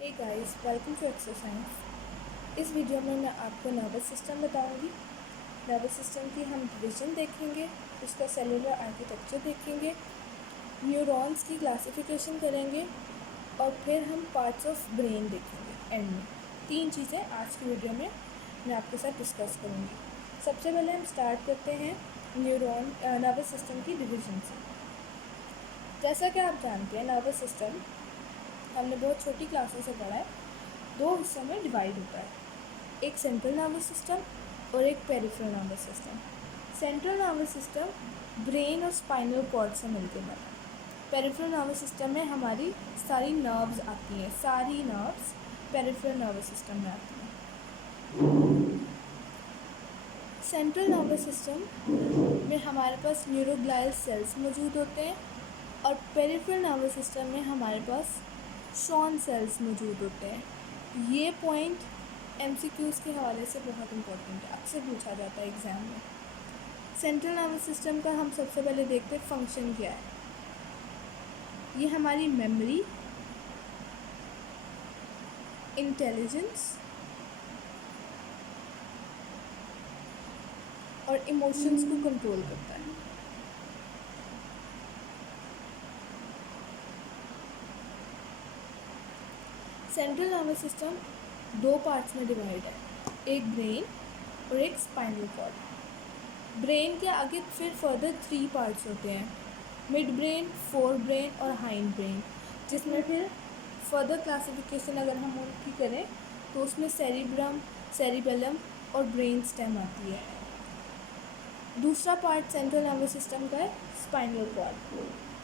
Hey guys, welcome to exercise. इस video में मैं आपको नर्वस सिस्टम बताऊंगी। नर्वस सिस्टम की हम डिवीजन देखेंगे, उसका सेलुलर आर्किटेक्चर देखेंगे, न्यूरॉन्स की क्लासिफिकेशन करेंगे और फिर हम पार्ट्स ऑफ ब्रेन देखेंगे एंड में। 3 चीज़ें आज की वीडियो में मैं आपके साथ डिस्कस करूँगी। सबसे पहले हम स्टार्ट करते हैं नर्वस सिस्टम की डिवीजन से। जैसा कि आप जानते हैं, नर्वस सिस्टम हमने बहुत छोटी क्लासों से पढ़ा है, 2 हिस्सों में डिवाइड होता है, एक सेंट्रल नर्वस सिस्टम और एक peripheral nervous system. Central nervous system brain और स्पाइनल कॉर्ड से मिलकर बना है। पेरिफेरल नर्वस सिस्टम में हमारी सारी नर्व्स आती हैं, सारी नर्व्स पेरिफेरल नर्वस सिस्टम में आती हैं। सेंट्रल नर्वस सिस्टम में हमारे पास न्यूरोग्लायल सेल्स मौजूद होते हैं और पेरिफेरल नर्वस सिस्टम में हमारे पास शॉन सेल्स मौजूद होते हैं। ये पॉइंट एमसीक्यूज़ के हवाले से बहुत इंपॉर्टेंट है, अक्सर पूछा जाता है एग्ज़ाम में। सेंट्रल नर्वस सिस्टम का हम सबसे पहले देखते हैं फंक्शन क्या है। ये हमारी मेमोरी, इंटेलिजेंस और इमोशंस को कंट्रोल करता है। सेंट्रल नर्वस सिस्टम 2 पार्ट्स में डिवाइड है, एक ब्रेन और एक स्पाइनल कॉर्ड। ब्रेन के आगे फिर फर्दर 3 पार्ट्स होते हैं, मिड ब्रेन, फोर ब्रेन और हाइंड ब्रेन, जिसमें फिर फर्दर क्लासिफिकेशन अगर हम उनकी करें तो उसमें सेरिब्रम, सेरिबेलम और ब्रेन स्टेम आती है। दूसरा पार्ट सेंट्रल नर्वस सिस्टम का है स्पाइनल कॉर्ड।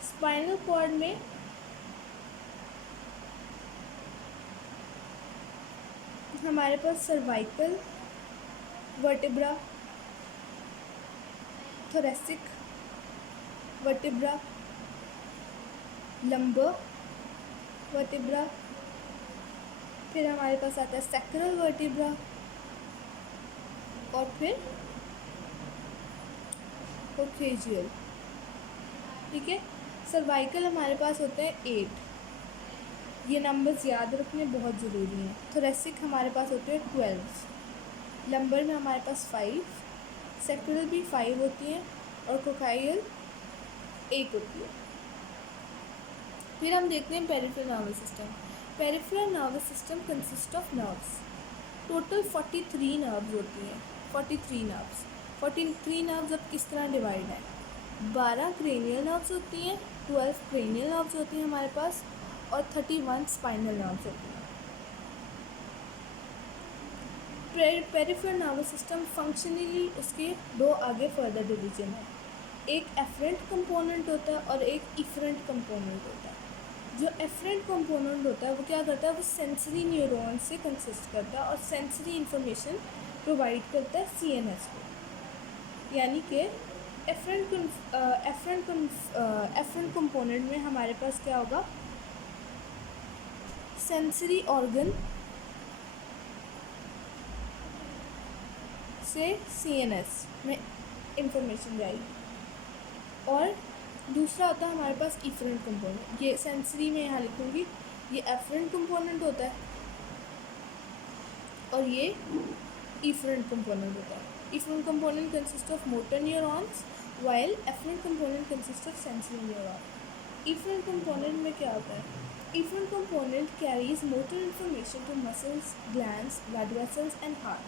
स्पाइनल कॉर्ड में हमारे पास cervical vertebra, thoracic vertebra, lumbar vertebra, फिर हमारे पास आता है सैक्रल वर्टिब्रा और फिर कोक्लेजियल। ठीक है, सर्वाइकल हमारे पास होते हैं 8, ये नंबर्स याद रखने बहुत ज़रूरी हैं। थोरेसिक हमारे पास होते हैं 12, लंबर में हमारे पास 5, सैक्रल भी 5 होती हैं और कोक्लेजियल 1 होती है। फिर हम देखते हैं peripheral nervous system. Peripheral nervous system consist of nerves. Total 43 nerves होती हैं। 43 नर्व्स अब किस तरह डिवाइड है? 12 क्रेनियल नर्व्स होती हैं, 12 क्रेनियल नर्व्स होती हैं हमारे पास और 31 स्पाइनल नर्व्स होती हैं। पेरिफेरल नर्वस सिस्टम फंक्शनली उसके 2 आगे फर्दर डिवीजन है, एक एफरेंट कंपोनेंट होता है और एक इफरेंट कंपोनेंट होता है। जो एफरेंट कंपोनेंट होता है वो क्या करता है, वो सेंसरी न्यूरॉन से कंसिस्ट करता है और सेंसरी इंफॉर्मेशन प्रोवाइड करता है सीएनएस को। यानी कि एफरेंट कंपोनेंट में हमारे पास क्या होगा, सेंसरी ऑर्गन से सीएनएस में इंफॉर्मेशन जाएगी। और दूसरा होता है हमारे पास इफरेंट कंपोनेंट, ये सेंसरी में यहाँ लिखूँगी, ये एफरेंट कंपोनेंट होता है और ये इफरेंट कंपोनेंट होता है। Efferent component consist of motor neurons while afferent component consist of sensory neuron. Efferent component में क्या होता है, efferent component carries motor information to muscles, glands, blood vessels and heart.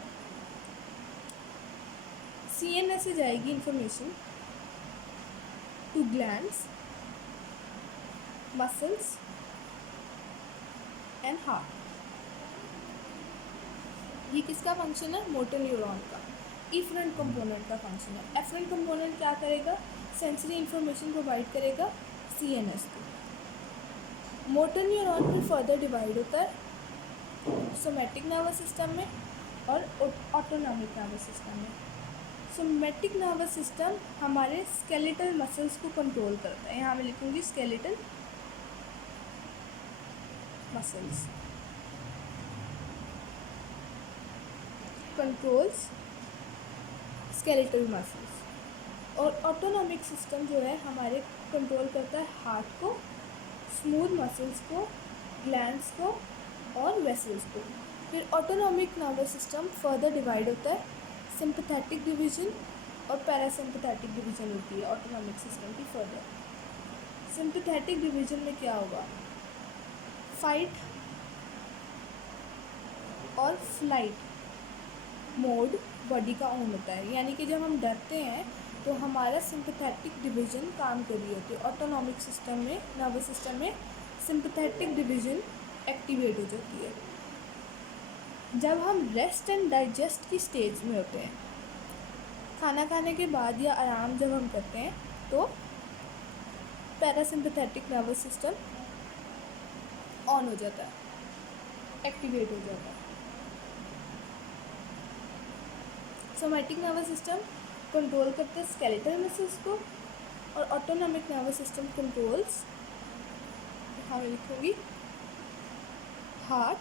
CNS से जाएगी information to glands, muscles and heart। ये किसका function है? Motor neuron का। इफरेंट कंपोनेंट का फंक्शन है। एफरेंट कंपोनेंट क्या करेगा? सेंसरी इंफॉर्मेशन प्रोवाइड करेगा सीएनएस को। मोटर न्यूरॉन फिर फर्दर डिवाइड होता है सोमैटिक नर्वस सिस्टम में और ऑटोनॉमिक नर्वस सिस्टम में। सोमैटिक नर्वस सिस्टम हमारे स्केलेटल मसल्स को कंट्रोल करता है, यहाँ मैं लिखूँगी skeletal muscles controls skeletal muscles. और ऑटोनॉमिक सिस्टम जो है हमारे कंट्रोल करता है हार्ट को, स्मूथ मसल्स को, ग्लैंड्स को और वेसल्स को। फिर autonomic nervous system further divide होता है, सिंपैथेटिक डिवीजन और पैरासिम्पैथेटिक डिवीजन होती है ऑटोनॉमिक सिस्टम की फर्दर। सिंपैथेटिक डिवीजन में क्या होगा, फाइट और फ्लाइट मोड बॉडी का ऑन होता है, यानी कि जब हम डरते हैं तो हमारा सिंपैथेटिक डिवीजन काम कर रही होती है। ऑटोनॉमिक सिस्टम में, नर्वस सिस्टम में सिंपैथेटिक डिवीजन एक्टिवेट हो जाती है। जब हम रेस्ट एंड डाइजेस्ट की स्टेज में होते हैं, खाना खाने के बाद या आराम जब हम करते हैं, तो पैरासिम्पैथेटिक नर्वस सिस्टम ऑन हो जाता है, एक्टिवेट हो जाता है। सोमैटिक नर्वस सिस्टम कंट्रोल करते हैं स्केलेटल मसल्स को, और ऑटोनॉमिक नर्वस सिस्टम कंट्रोल्स, यहाँ मैं लिखूँगी, हार्ट,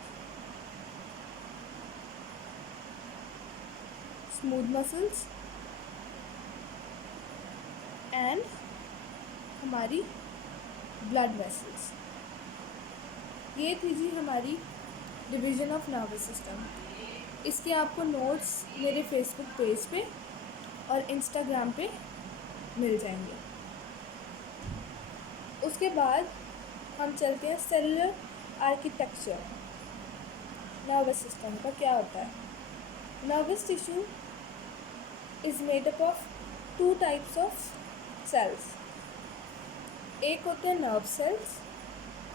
स्मूथ मसल्स एंड हमारी ब्लड वेसल्स। ये थी जी हमारी डिवीज़न ऑफ नर्वस सिस्टम। इसके आपको नोट्स मेरे फेसबुक पेज पे और इंस्टाग्राम पे मिल जाएंगे। उसके बाद हम चलते हैं सेलुलर आर्किटेक्चर। नर्वस सिस्टम का क्या होता है। Nervous tissue is made up of 2 types of cells. एक होते हैं नर्व सेल्स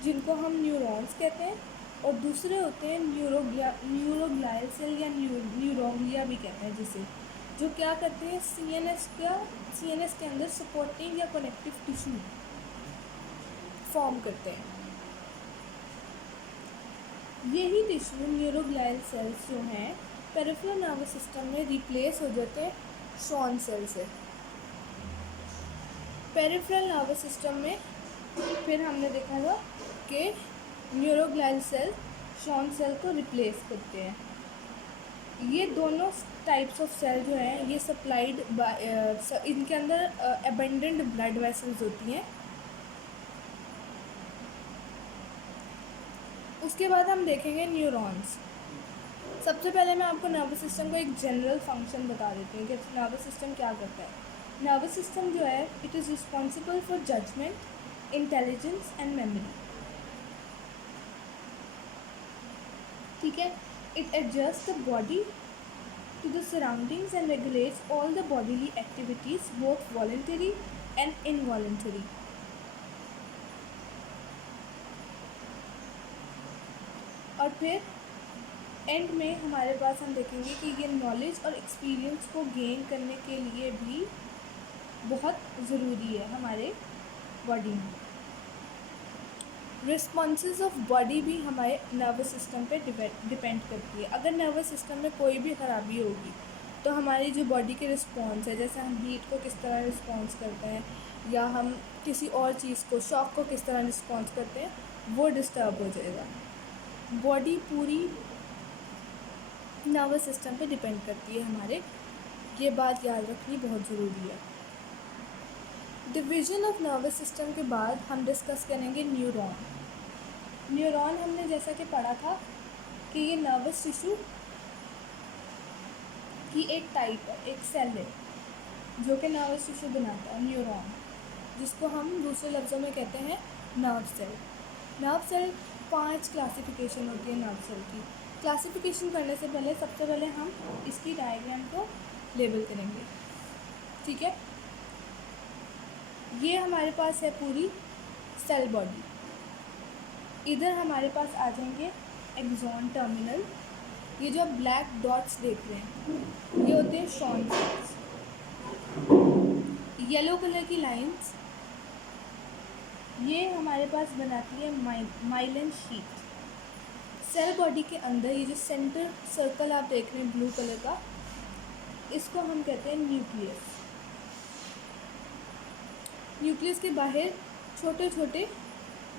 जिनको हम न्यूरॉन्स कहते हैं, और दूसरे होते हैं न्यूरोग्लियल सेल या न्यूरोग्लिया भी कहते हैं जिसे, जो क्या करते हैं, सीएनएस के अंदर सपोर्टिंग या कनेक्टिव टिश्यू फॉर्म करते हैं। यही टिश्यू न्यूरोग्लियल सेल्स जो हैं पेरिफेरल नर्वस सिस्टम में रिप्लेस हो जाते हैं शॉन सेल से। पेरिफेरल नर्वस सिस्टम में फिर हमने देखा था कि न्यूरोग्लियल सेल शॉन सेल को रिप्लेस करते हैं। ये दोनों टाइप्स ऑफ सेल जो हैं ये सप्लाइड इनके अंदर अबंडेंट ब्लड वेसल्स होती हैं। उसके बाद हम देखेंगे न्यूरॉन्स। सबसे पहले मैं आपको नर्वस सिस्टम को एक जनरल फंक्शन बता देती हूँ कि नर्वस सिस्टम क्या करता है। नर्वस सिस्टम जो है it is responsible for judgement, intelligence and memory. ठीक है, it adjust the body to the surroundings and regulates all the bodily activities both voluntary and involuntary. और फिर एंड में हमारे पास हम देखेंगे कि ये नॉलेज और एक्सपीरियंस को गेन करने के लिए भी बहुत ज़रूरी है हमारे बॉडी में। रिस्पॉन्सेज ऑफ बॉडी भी हमारे नर्वस सिस्टम पे डिपेंड करती है। अगर नर्वस सिस्टम में कोई भी ख़राबी होगी तो हमारी जो बॉडी के रिस्पॉन्स है, जैसे हम हीट को किस तरह रिस्पॉन्स करते हैं या हम किसी और चीज़ को, शॉक को किस तरह रिस्पॉन्स करते हैं, वो डिस्टर्ब हो जाएगा। बॉडी पूरी नर्वस सिस्टम पे डिपेंड करती है हमारे, ये बात याद रखनी बहुत ज़रूरी है। डिवीज़न ऑफ नर्वस सिस्टम के बाद हम डिस्कस करेंगे न्यूरॉन। न्यूरॉन हमने जैसा कि पढ़ा था कि ये नर्वस टिश्यू की एक टाइप है, एक सेल है जो कि नर्वस टिश्यू बनाता है, न्यूरॉन, जिसको हम दूसरे लफ्ज़ों में कहते हैं nerve cell. Nerve cell 5 classification होती है नर्व सेल की। क्लासिफिकेशन करने से पहले सबसे पहले हम इसकी डायग्राम को लेबल करेंगे। ठीक है, ये हमारे पास है पूरी सेल बॉडी। इधर हमारे पास आ जाएंगे एक्सॉन टर्मिनल। ये जो ब्लैक डॉट्स देख रहे हैं ये होते हैं शॉन सेल्स। येलो कलर की लाइंस ये हमारे पास बनाती है माइलिन शीट। सेल बॉडी के अंदर ये जो सेंटर सर्कल आप देख रहे हैं ब्लू कलर का, इसको हम कहते हैं न्यूक्लियस। न्यूक्लियस के बाहर छोटे छोटे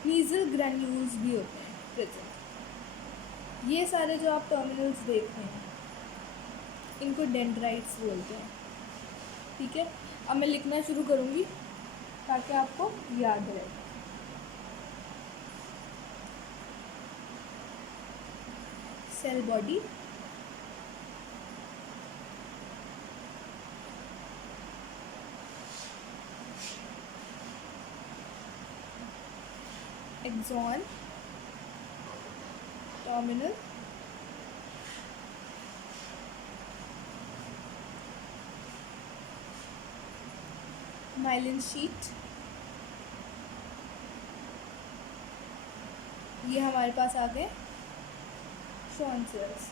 नीजल ग्रैन्यूल्स भी होते हैं प्रेजेंट। ये सारे जो आप टर्मिनल्स देख रहे हैं इनको डेंड्राइट्स बोलते हैं। ठीक है, अब मैं लिखना शुरू करूँगी ताकि आपको याद रहे। Cell body, axon, terminal, myelin sheath, ये हमारे पास आ गए शॉन सेल्स।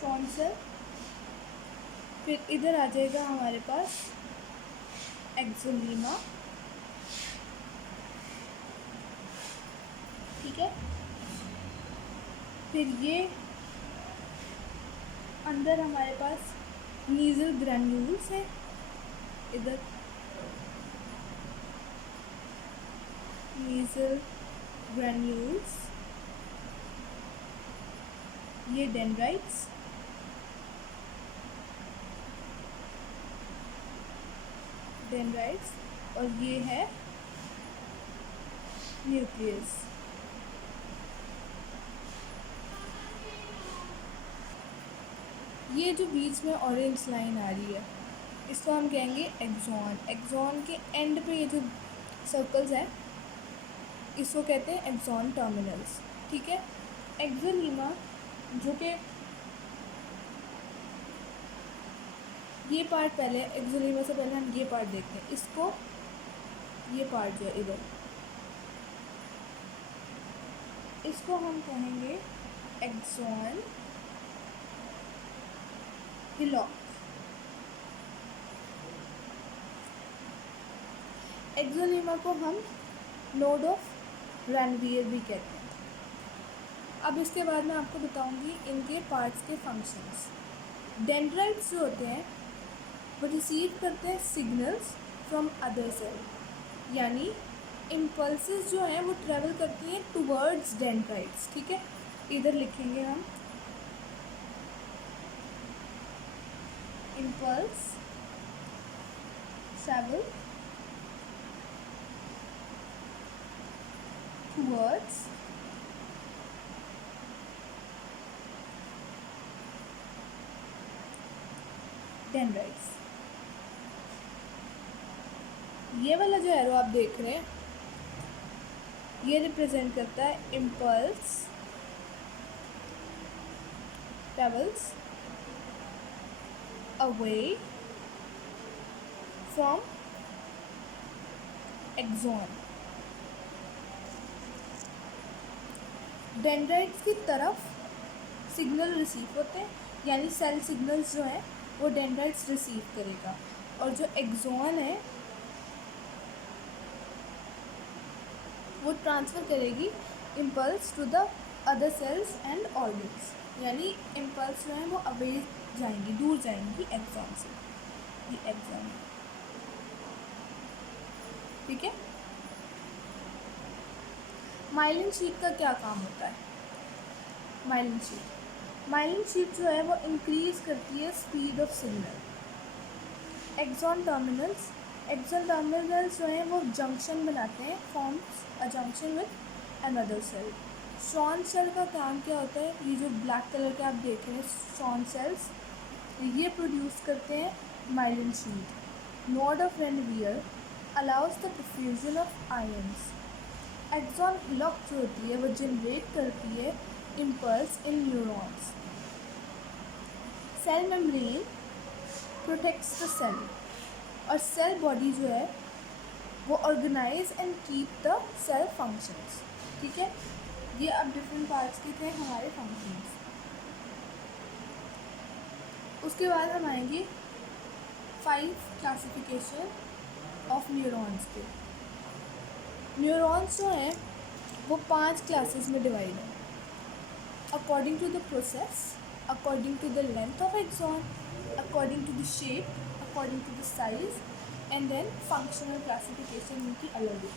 शॉन सेल, फिर इधर आ जाएगा हमारे पास एक्सोलीमा, ठीक है। फिर ये अंदर हमारे पास नीजल ग्रैन्यूल्स है, इधर नीजल ग्रैन्यूल्स, ये डेंड्राइट्स, और ये है न्यूक्लियस। ये जो बीच में ऑरेंज लाइन आ रही है इसको हम कहेंगे एक्सॉन। एक्सॉन के एंड पे ये जो सर्कल्स हैं इसको कहते हैं एक्सॉन टर्मिनल्स, ठीक है। एक्सोलीमा जो कि ये पार्ट पहले, एक्सोलीमा से पहले हम ये पार्ट देखते हैं। इसको ये पार्ट जो है इधर, इसको हम कहेंगे एक्सॉन हिलॉक। एक्सोलीमा को हम नोड ऑफ रैनवियर भी कहते हैं। अब इसके बाद मैं आपको बताऊंगी इनके पार्ट्स के फंक्शंस। डेंड्राइट्स जो होते हैं वो रिसीव करते हैं सिग्नल्स फ्रॉम अदर सेल, यानी इम्पल्सेस जो हैं वो ट्रेवल करती हैं टुवर्ड्स डेंड्राइट्स, ठीक है। इधर लिखेंगे हम इम्पल्स ट्रेवल टुवर्ड्स डेंड्राइट्स। ये वाला जो एरो आप देख रहे हैं ये रिप्रेजेंट करता है impulse travels away from axon. Dendrites की तरफ सिग्नल रिसीव होते हैं, यानी सेल सिग्नल्स जो हैं वो डेंड्राइट्स रिसीव करेगा, और जो एक्सॉन है वो ट्रांसफ़र करेगी impulse to the other cells and organs, यानी इम्पल्स जो है वो अवे जाएंगी, दूर जाएंगी एक्सॉन से। ये एक्सॉन, ठीक है। माइलिन शीट का क्या काम होता है? माइलिन शीट जो है वो इंक्रीज करती है speed of signal. Axon terminals जो हैं वो जंक्शन बनाते हैं, forms a junction with another cell. Schwann cell का काम क्या होता है? ये जो ब्लैक कलर के आप देख रहे हैं शॉन सेल्स, ये प्रोड्यूस करते हैं myelin sheath. Node of Ranvier allows the diffusion of ions. Axon hillock जो होती है वो जनरेट करती है impulse in neurons. Cell membrane protects the cell, और सेल बॉडी जो है वो organise and keep the cell functions, ठीक है। ये अब डिफरेंट पार्ट्स के थे हमारे फंक्शंस। उसके बाद हम आएंगे 5 क्लासिफिकेशन ऑफ न्यूरॉन्स के। न्यूरॉन्स जो हैं वो 5 क्लासेस में डिवाइड हैं, according to the process, according to the length of axon, according to the shape, according to the size, and then functional classification उनकी अलग होती है।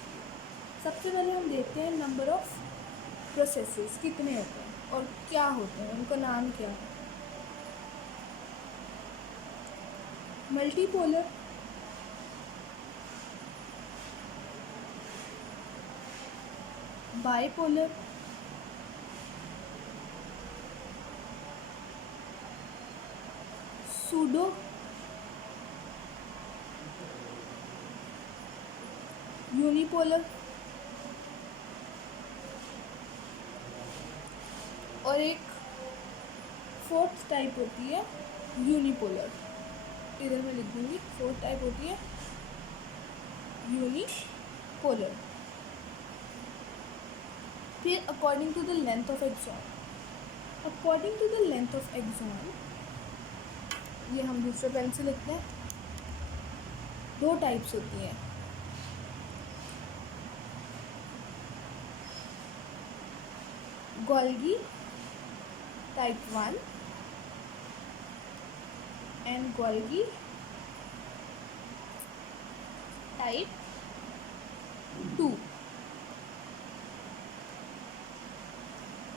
सबसे पहले हम देखते हैं नंबर ऑफ प्रोसेसेस कितने होते हैं और क्या होते हैं, उनका नाम क्या है। मल्टीपोलर, बाइपोलर, सूडो, यूनिपोलर और एक फोर्थ टाइप होती है यूनिपोलर। इधर मैं लिख दूँगी, फोर्थ टाइप होती है यूनिपोलर। फिर according to the length of axon, according to the length of axon, ये हम दूसरे पेन से लिखते हैं, दो टाइप्स होती हैं। Golgi type 1 and Golgi type 2।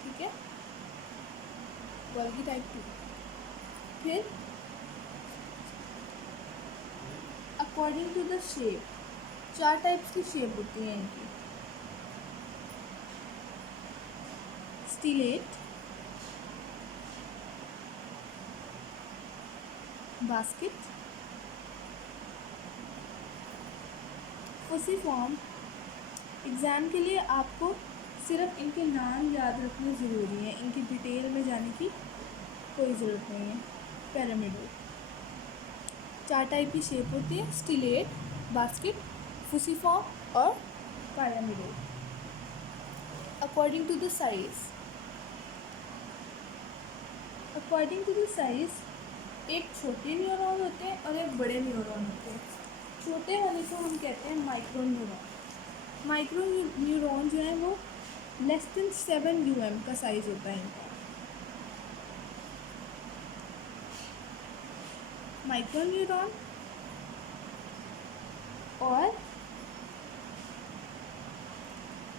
ठीक है, गोल्गी टाइप 2। फिर according to the shape, 4 types की शेप होती है इनकी। Stellate, basket, फुसिफॉर्म। एग्ज़ाम के लिए आपको सिर्फ इनके नाम याद रखने ज़रूरी है, इनकी डिटेल में जाने की कोई ज़रूरत नहीं है। पिरामिडल, 4 टाइप की शेप होती है, स्टिलेट, बास्केट, फुसिफॉर्म और pyramidal. According to the size, according to the size एक छोटे न्यूरॉन होते हैं और एक बड़े न्यूरॉन होते हैं। छोटे वाले को हम कहते हैं माइक्रो न्यूरॉन। माइक्रो न्यूरॉन जो है वो लेस देन 7 UM का साइज़ होता है इनका। माइक्रो न्यूरॉन और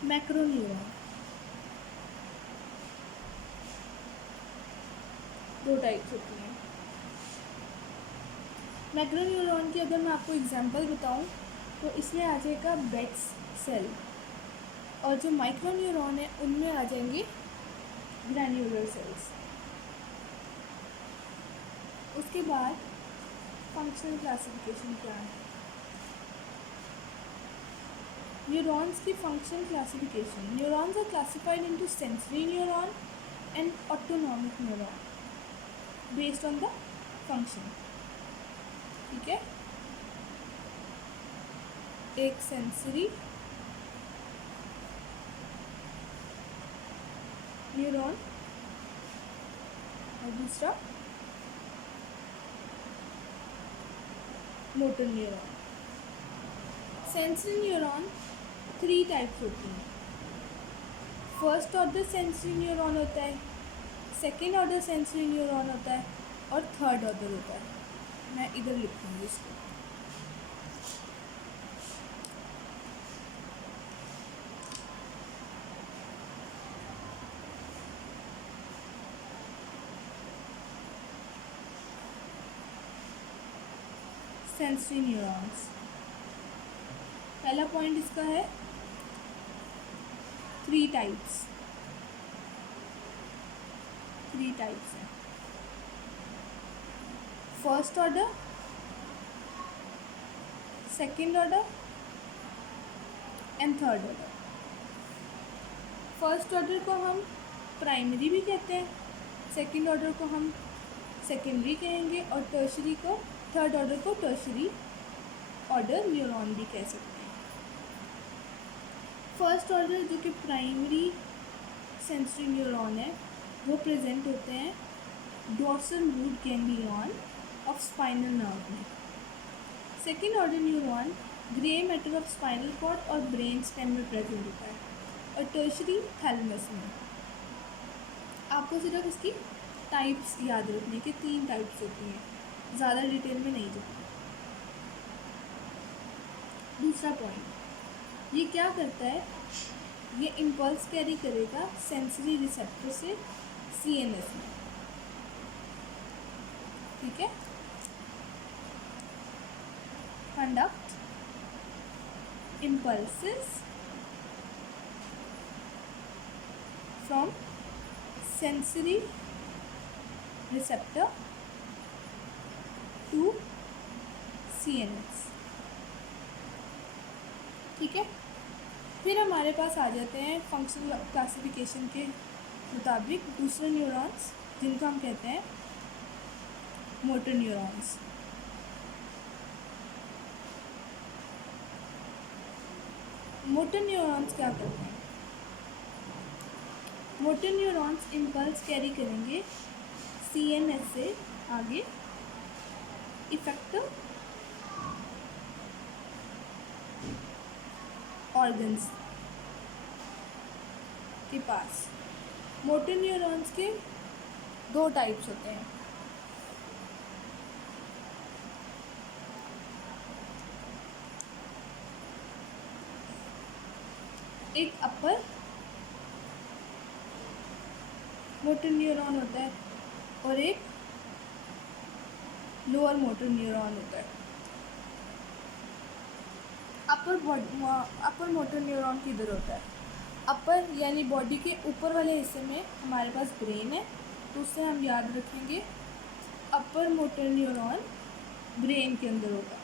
मैक्रो न्यूरॉन, दो टाइप्स होती हैं। मैक्रो न्यूरॉन की अगर मैं आपको एग्जांपल बताऊं तो इसमें आ जाएगा बेट्स सेल, और जो माइक्रो न्यूरॉन है उनमें आ जाएंगे ग्रैन्युलर सेल्स। उसके बाद फंक्शनल क्लासिफिकेशन क्या है, न्यूरॉन्स की functional classification. Neurons are classified into sensory neuron and autonomic neuron based on the function. ठीक है, एक सेंसरी न्यूरॉन और दूसरा motor neuron. Sensory neuron 3 types होती हैं। फर्स्ट ऑर्डर सेंसरी न्यूरॉन होता है, सेकेंड ऑर्डर सेंसरी न्यूरॉन होता है और थर्ड ऑर्डर होता है। मैं इधर लिखूँगी इसको। सेंसरी न्यूरॉन्स, पहला पॉइंट इसका है 3 टाइप्स। 3 टाइप्स हैं, first order, second order and third order. First order को हम प्राइमरी भी कहते हैं, सेकेंड ऑर्डर को हम सेकेंडरी कहेंगे और टर्शरी को, थर्ड ऑर्डर को टर्शरी ऑर्डर न्यूरॉन भी कह सकते हैं। फर्स्ट ऑर्डर जो कि प्राइमरी सेंसरी न्यूरॉन है वो प्रेजेंट होते हैं dorsal root ganglion of spinal nerve में। Second order neuron grey matter of spinal cord और ब्रेन स्टेम में प्रेजेंट होता है और टर्शरी थैलेमस में। आपको सिर्फ इसकी टाइप्स याद रखने के 3 टाइप्स होती हैं, ज़्यादा डिटेल में नहीं जाती। दूसरा पॉइंट, ये क्या करता है, ये इम्पल्स कैरी करेगा सेंसरी रिसेप्टर से CNS में। ठीक है, conduct impulses from sensory receptor to CNS। ठीक है, फिर हमारे पास आ जाते हैं फंक्शनल क्लासिफिकेशन के मुताबिक दूसरे न्यूरॉन्स, जिनको हम कहते हैं मोटर न्यूरॉन्स। मोटर न्यूरॉन्स क्या करते हैं? मोटर न्यूरॉन्स इम्पल्स कैरी करेंगे CNS से आगे इफेक्टिव ऑर्गन्स के पास। मोटर न्यूरॉन्स के दो टाइप्स होते हैं। एक अपर मोटर न्यूरॉन होता है और एक लोअर मोटर न्यूरॉन होता है। अपर मोटर न्यूरॉन किधर होता है? अपर यानी बॉडी के ऊपर वाले हिस्से में हमारे पास ब्रेन है, तो उससे हम याद रखेंगे अपर मोटर न्यूरॉन ब्रेन के अंदर होगा।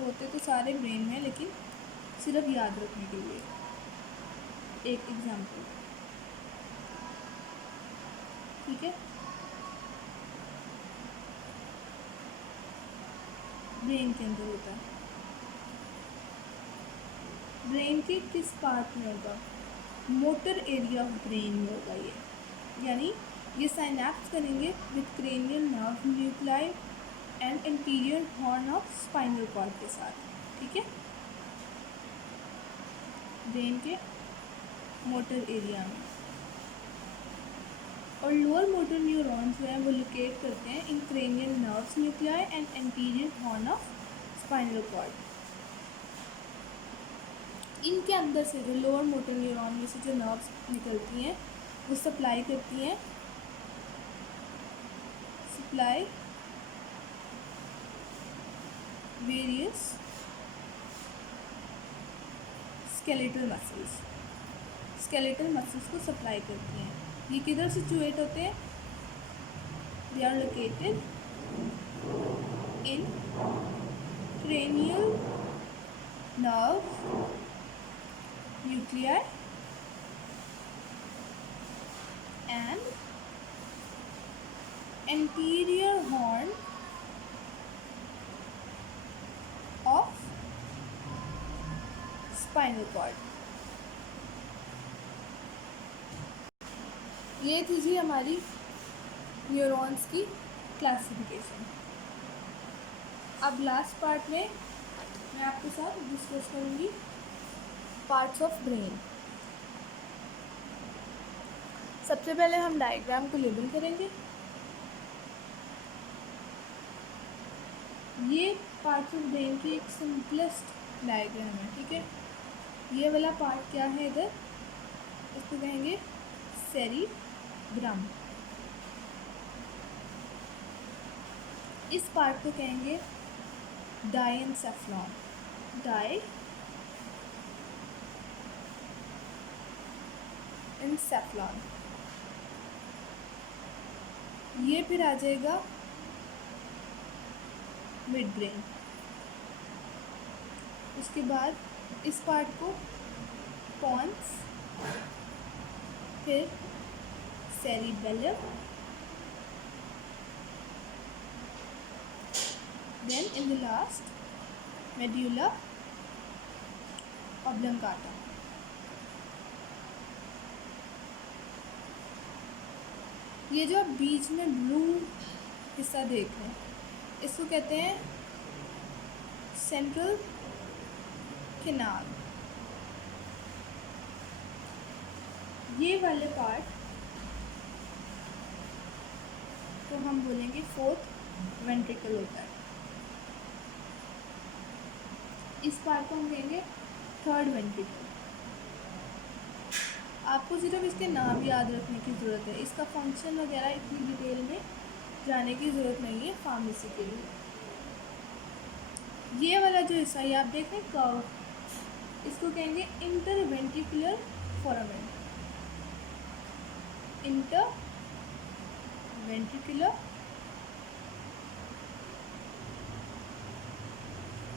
होते तो सारे ब्रेन में, लेकिन सिर्फ याद रखने के लिए एक एग्जाम्पल। ठीक है, ब्रेन के अंदर होता है। ब्रेन के किस पार्ट में होगा? मोटर एरिया ऑफ ब्रेन में होगा ये, यानी ये साइनैप्स करेंगे with cranial nerve nuclei and anterior horn of spinal cord के साथ। ठीक है, ब्रेन के मोटर एरिया में। और लोअर मोटर न्यूरॉन्स जो है वो लोकेट करते हैं in cranial nerves nuclei and anterior horn of spinal cord. इनके अंदर से जो लोअर मोटर न्यूरॉन में से जो नर्व्स निकलती हैं वो सप्लाई करती हैं वेरियस स्केलेटल मसल्स को सप्लाई करती हैं। ये किधर सिचुएट होते हैं? They are located in cranial nerve nuclei and anterior horn of spinal cord। ये थी जी हमारी न्यूरॉन्स की क्लासिफिकेशन। अब लास्ट पार्ट में मैं आपके साथ डिस्कस करूँगी पार्ट्स ऑफ ब्रेन। सबसे पहले हम डायग्राम को लेबल करेंगे। ये पार्ट्स ऑफ ब्रेन की एक सिंपलेस्ट डायग्राम है। ठीक है, ये वाला पार्ट क्या है? इधर इसको कहेंगे सेरिब्रम। इस पार्ट को कहेंगे डायेनसेफ्लॉन। डायेनसेफ्लॉन। ये फिर आ जाएगा मिड ब्रेन। उसके बाद इस पार्ट को पॉन्स, फिर cerebellum, then in the last medulla oblongata. ये जो आप बीच में ब्लू हिस्सा देख रहे हैं इसको कहते हैं सेंट्रल कैनाल। ये वाले पार्ट तो हम बोलेंगे फोर्थ वेंट्रिकल होता है। इस पार्ट को हम कहेंगे थर्ड वेंट्रिकल। आपको सिर्फ इसके नाम याद रखने की ज़रूरत है, इसका फंक्शन वगैरह इतनी डिटेल में जाने की ज़रूरत नहीं है फार्मेसी के लिए। ये वाला जो हिस्सा ये आप देख रहे हैं कर्व, इसको कहेंगे इंटरवेंट्रिकुलर फोरामेन, इंटरवेंट्रिकुलर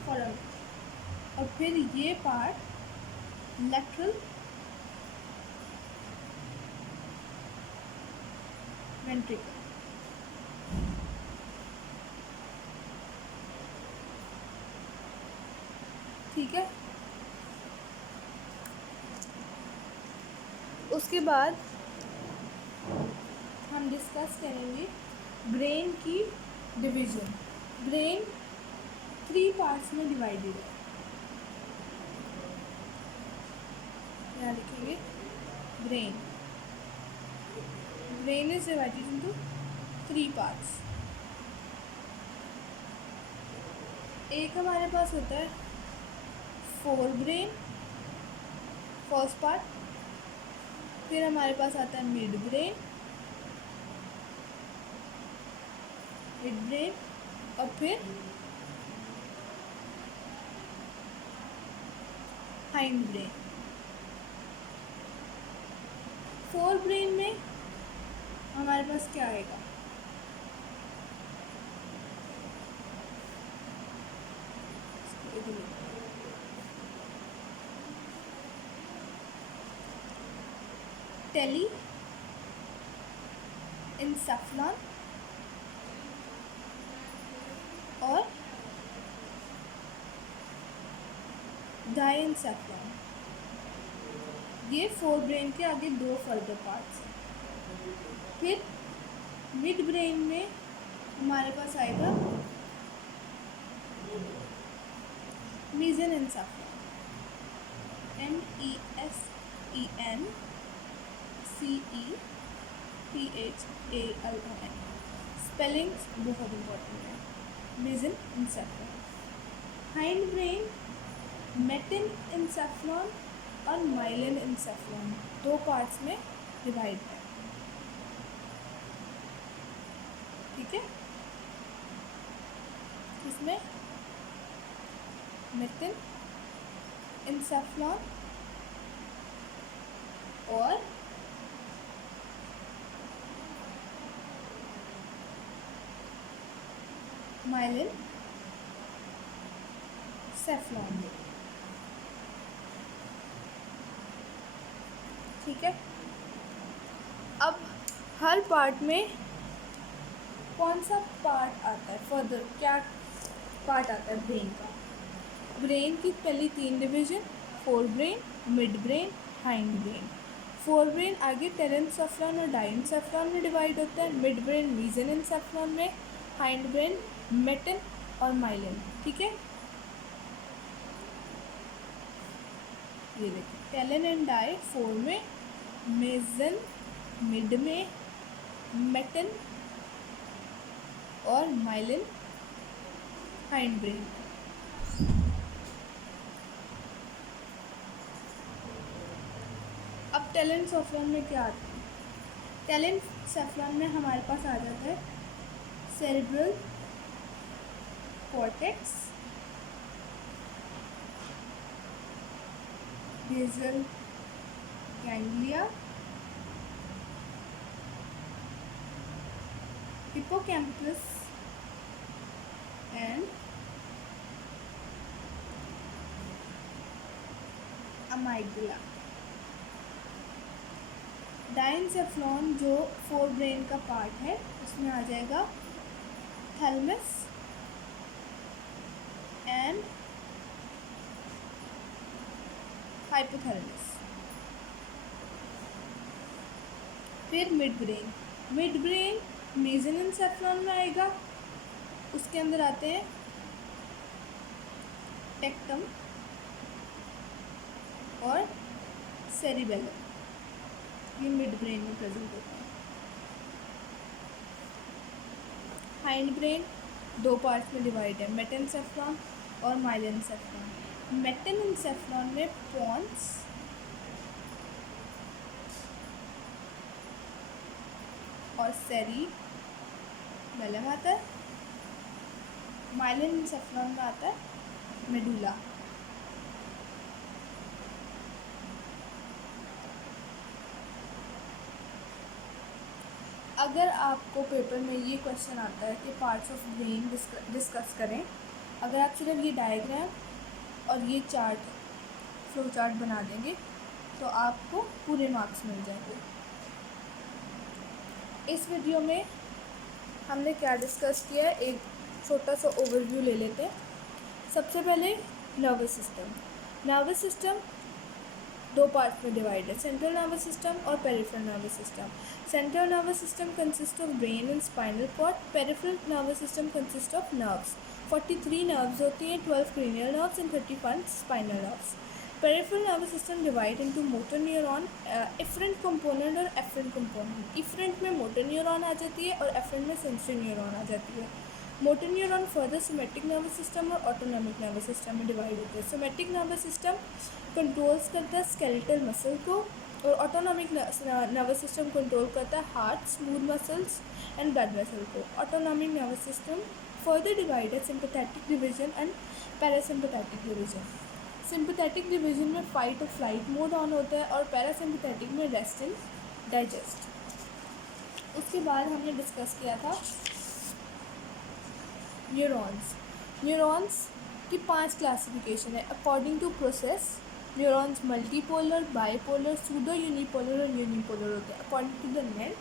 फोरामेन। और फिर ये पार्ट लेटरल वेंट्रिकल। ठीक है, उसके बाद हम डिस्कस करेंगे ब्रेन की डिवीज़न। ब्रेन 3 पार्ट्स में डिवाइडेड है। यहाँ लिखेंगे brain is divided into 3 parts. एक हमारे पास होता है फोर ब्रेन, फर्स्ट पार्ट। फिर हमारे पास आता है मिड ब्रेन, और फिर हाइंड ब्रेन। फोर ब्रेन में हमारे पास क्या आएगा? टेली इंसेफ्लॉन और डाइंसेफ्लॉन। ये फोर ब्रेन के आगे 2 फर्दर पार्ट्स हैं। फिर मिड ब्रेन में हमारे पास आएगा मेसेनसेफ्लॉन, MESENCEPHALON। स्पेलिंग्स बहुत इम्पोर्टेंट है। मेसेनसेफ्लॉन। हाइंड ब्रेन मेटेनसेफ्लॉन और माइलिनसेफ्लॉन 2 पार्ट्स में डिवाइड है। ठीक है, इसमें मेटेनसेफ्लॉन और माइलिनसेफ्लॉन। ठीक है, अब हर पार्ट में कौन सा पार्ट आता है? फर्दर क्या पार्ट आता है ब्रेन का? ब्रेन की पहली 3 division, fore brain, mid brain, hind brain. Fore brain आगे टेलेंसेफ्लॉन और डाइंसेफ्लॉन में डिवाइड होता है। मिड ब्रेन मेसेनसेफ्लॉन में, हाइंड ब्रेन मेटन और माइलिन। ठीक है, ये देखिए टेलन एंड डाई फोर में, मेसन मिड में, मेटन और माइलिन हाइंड ब्रेन। अब टेलेंसेफ्लॉन में क्या आता है? टेलेंसेफ्लॉन में हमारे पास आ जाता है cerebral cortex, basal ganglia, hippocampus and amygdala. Diencephalon जो फोर ब्रेन का पार्ट है उसमें आ जाएगा थैलेमस एंड हाइपोथैलेमस। फिर मिड ब्रेन मेसेनसेफ्लॉन में आएगा। उसके अंदर आते हैं टेक्टम और सेरिबेलम, ये मिड ब्रेन में प्रेजेंट होता है। हाइंड ब्रेन 2 पार्ट्स में डिवाइड है, मेटेनसेफ्लॉन और माइलिनसेफ्लॉन। मेटेनसेफ्लॉन में पोन्स और सेरिबेलम आता है। माइलिनसेफ्लॉन में आता है मेडुला। अगर आपको पेपर में ये क्वेश्चन आता है कि पार्ट्स ऑफ ब्रेन डिस्कस करें, अगर आप सिर्फ ये डायग्राम और ये चार्ट, फ्लो चार्ट बना देंगे तो आपको पूरे मार्क्स मिल जाएंगे। इस वीडियो में हमने क्या डिस्कस किया है, एक छोटा सा ओवरव्यू ले लेते हैं। सबसे पहले नर्वस सिस्टम दो पार्ट में डिवाइड है, सेंट्रल नर्वस सिस्टम और peripheral nervous system. Central nervous system consist of brain and spinal cord. Peripheral nervous system consist of nerves. 43 nerves होती हैं, 12 cranial nerves and 31 spinal nerves. Peripheral nervous system divide into motor neuron, afferent component और afferent component. Efferent में motor neuron आ जाती है और efferent में sensory neuron आ जाती है। Motor neuron further somatic nervous system और ऑटोनॉमिक नर्वस सिस्टम में डिवाइड होते हैं। सोमैटिक नर्वस सिस्टम कंट्रोल्स करता है स्केलेटल मसल को और ऑटोनॉमिक नर्वस सिस्टम कंट्रोल करता है heart, smooth muscles and blood vessel को। Autonomic nervous system further divide है sympathetic division and parasympathetic division. Sympathetic division में फाइट और फ्लाइट मोड ऑन होता है और पैरासिम्पैथेटिक में रेस्ट एंड डाइजेस्ट। उसके बाद हमने डिस्कस किया था न्यूरॉन्स की 5 क्लासिफिकेशन है according to process. Neurons multipolar, bipolar, pseudo unipolar और यूनिपोलर होते हैं according to the net.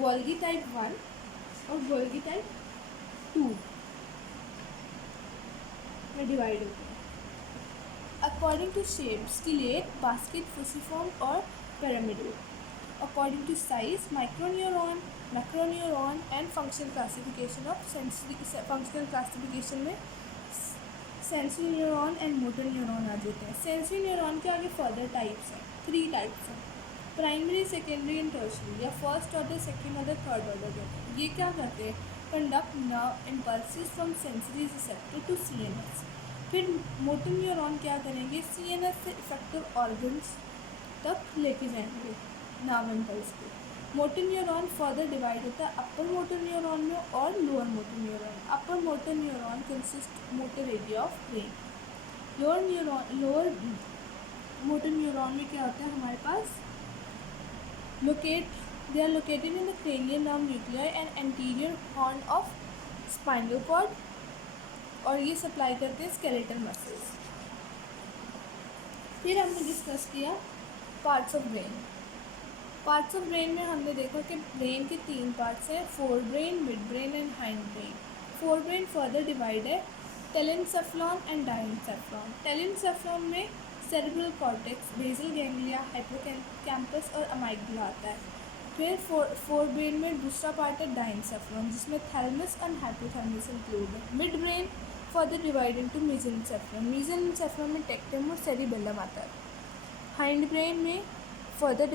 Golgi type 1 और गोल्गी टाइप 2 में डिवाइड होते हैं according to shape, stellate, basket, fusiform और pyramidal. According to size, microneuron, macroneuron and functional classification of functional classification में sensory neuron and motor neuron आ जाते हैं। Sensory neuron के आगे फर्दर टाइप्स हैं, 3 टाइप्स हैं, प्राइमरी, सेकेंडरी एंड टर्शियरी, या first order, second order, third order कहते हैं। ये क्या करते हैं, conduct nerve impulses from sensory receptor to CNS। फिर मोटर न्यूरॉन क्या करेंगे, CNS से इफेक्टिव ऑर्गन्स तक लेके जाएंगे नर्व इम्पल्स को। मोटर न्यूरॉन फर्दर डिवाइड होता है अपर मोटर न्यूरॉन में और lower motor neuron. Upper motor neuron consist motor area of brain. Lower motor neuron में क्या होता है हमारे पास, they are located in the cranial nerve nuclei and anterior horn of spinal cord और ये supply करते हैं स्केलेटल मसल्स। फिर हमने डिस्कस किया parts of brain. Parts of brain में हमने देखा कि ब्रेन के 3 पार्ट्स हैं, forebrain, midbrain and hindbrain. Forebrain further divide है टेलेनसेफ्लॉन एंड डायनसेफ्लॉन। टेलेनसेफ्लॉन में cerebral cortex, basal ganglia, hippocampus और अमाइगडला आता है। फिर फोर ब्रेन में दूसरा पार्ट है डायनसेफ्लॉन जिसमें थैलेमस एंड हाइपोथैलेमस इंक्लूड है। Midbrain further divide into mesencephalon. Mesencephalon में टेक्टम और सेरिबेलम आता है। हाइंड ब्रेन में फर्दर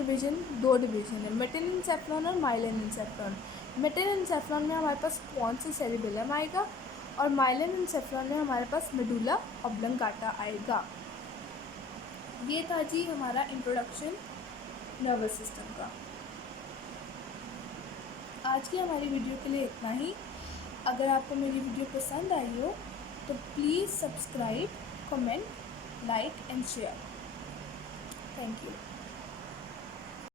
दो डिवीजन है, मेटेनसेफ्लॉन और माइलेनसेफ्लॉन। मेटेनसेफ्लॉन में हमारे पास पॉन्स से सेरिबेलम आएगा और माइलेनसेफ्लॉन में हमारे पास मेडुला ऑब्लंगाटा आएगा। ये था जी हमारा इंट्रोडक्शन नर्वस सिस्टम का। आज की हमारी वीडियो के लिए इतना ही। अगर आपको मेरी वीडियो पसंद आई हो तो please subscribe, comment, like and share. Thank you.